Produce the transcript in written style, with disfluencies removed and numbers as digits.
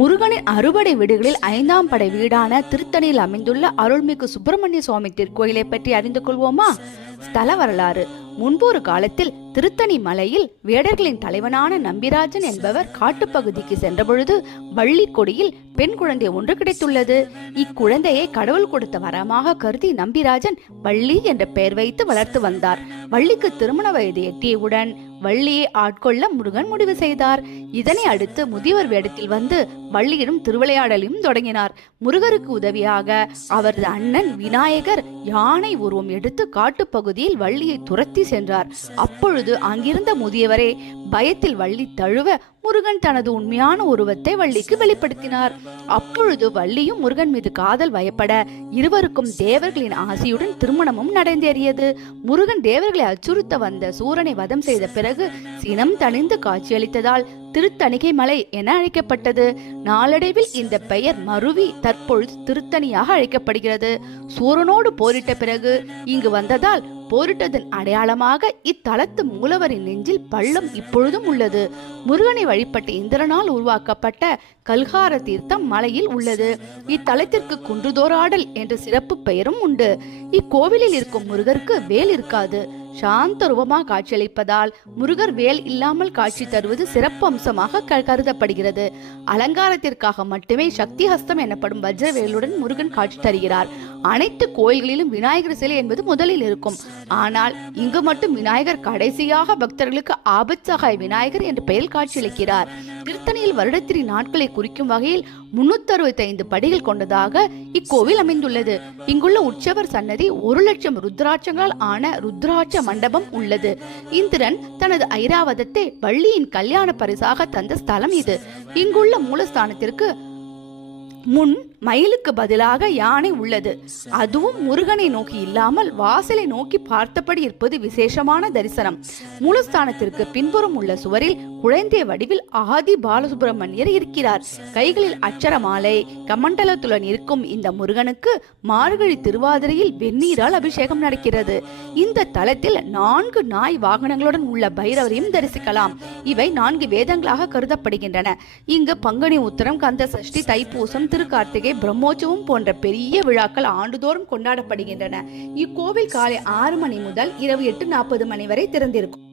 முருகனின் அறுபடை வீடுகளில் 5ஆம் படை வீடான திருத்தணியில் அமைந்துள்ள அருள்மிகு சுப்பிரமணிய சுவாமி திருக்கோயிலை பற்றி அறிந்து கொள்வோமா? ஸ்தல வரலாறு. முன்பொரு காலத்தில் திருத்தணி மலையில் வேடர்களின் தலைவனான நம்பிராஜன் என்பவர் காட்டுப்பகுதிக்கு சென்றபொழுது வள்ளி கொடியில் பெண் குழந்தை ஒன்று கிடைத்துள்ளது. இக்குழந்தையை கடவுள் கொடுத்த வரமாக கருதி நம்பிராஜன் வள்ளி என்ற பெயர் வைத்து வளர்த்து வந்தார். வள்ளிக்கு திருமண வயது எட்டியவுடன் வள்ளியை ஆட்கொள்ள முருகன் முடிவு செய்தார். இதனை அடுத்து முதியவர் வேடத்தில் வந்து வள்ளியிடம் திருவிளையாடலையும் தொடங்கினார். முருகருக்கு உதவியாக அவரது அண்ணன் விநாயகர் யானை உருவம் எடுத்து காட்டுப்பகுதியில் வள்ளியை துரத்தி சென்றார். அப்பொழுது அங்கிருந்த முதியவரே பயத்தில் வள்ளி தழுவ முருகன் தனது உண்மையான உருவத்தை வள்ளிக்கு வெளிப்படுத்தினார். அப்பொழுது வள்ளியும் முருகன் மீது காதல் வயப்பட இருவருக்கும் தேவர்களின் ஆசையுடன் திருமணமும் நடந்தேறியது. முருகன் தேவர்களை அச்சுறுத்த வந்த சூரனை வதம் செய்த பிறகு சினம் தணிந்து காட்சியளித்ததால் திருத்தணிகை மலை என அழைக்கப்பட்டது. நாளடைவில் இந்த பெயர் மருவி தற்பொழுது திருத்தணியாக அழைக்கப்படுகிறது. சூரனோடு போரிட்ட பிறகு இங்கு வந்ததால் போரிட்டதன் அடையாளமாக இத்தலத்து மூலவரின் நெஞ்சில் பள்ளம் இப்பொழுதும் உள்ளது. முருகனை வழிபட்ட இந்திரனால் உருவாக்கப்பட்ட கல்கார தீர்த்தம் மலையில் உள்ளது. இத்தலத்திற்கு குன்றுதோராடல் என்ற சிறப்பு பெயரும் உண்டு. இக்கோவிலில் இருக்கும் முருகருக்கு வேல் இருக்காது. சாந்த ரூபமாக காட்சியளிப்பதால் முருகர் வேல் இல்லாமல் காட்சி தருவது சிறப்பு அம்சமாக கருதப்படுகிறது. அலங்காரத்திற்காக மட்டுமே சக்தி ஹஸ்தம் எனப்படும் வஜ்ரவேலுடன் முருகன் காட்சி தருகிறார். அனைத்து கோயில்களிலும் விநாயகர் சிலை என்பது முதலில் இருக்கும். ஆனால் இங்கு மட்டும் விநாயகர் கடைசியாக பக்தர்களுக்கு ஆபத் சகாய் விநாயகர் என்ற பெயரில் காட்சியளிக்கிறார். திருத்தணியில் வருடத்திரி நாட்களை குறிக்கும் வகையில் 365 படிகள் கொண்டதாக இக்கோவில் அமைந்துள்ளது. இங்குள்ள உற்சவர் சன்னதி 1,00,000 ருத்ராட்சங்களால் ஆன ருத்ராட்ச மண்டபம் உள்ளது. இந்திரன் தனது ஐராவதத்தை வள்ளியின் கல்யாண பரிசாக தந்த ஸ்தலம் இது. இங்குள்ள மூலஸ்தானத்திற்கு முன் மயிலுக்கு பதிலாக யானை உள்ளது. அதுவும் முருகனை நோக்கி இல்லாமல் வாசலை நோக்கி பார்த்தபடி இருப்பது விசேஷமான தரிசனம். மூலஸ்தானத்திற்கு பின்புறம் உள்ள சுவரில் குழந்தை வடிவில் ஆதி பாலசுப்பிரமணியர் இருக்கிறார். கைகளில் அச்சர மாலை கமண்டலத்துடன் இருக்கும் இந்த முருகனுக்கு மார்கழி திருவாதிரையில் வெந்நீரால் அபிஷேகம் நடக்கிறது. இந்த தலத்தில் 4 நாய் வாகனங்களுடன் உள்ள பைரவரையும் தரிசிக்கலாம். இவை 4 வேதங்களாக கருதப்படுகின்றன. இங்கு பங்குனி உத்திரம், கந்த சஷ்டி, தைப்பூசம், திருக்கார்த்திகை, பிரம்மோற்சவம் போன்ற பெரிய விழாக்கள் ஆண்டுதோறும் கொண்டாடப்படுகின்றன. இக்கோவில் காலை 6 மணி முதல் இரவு 8:40 மணி வரை திறந்திருக்கும்.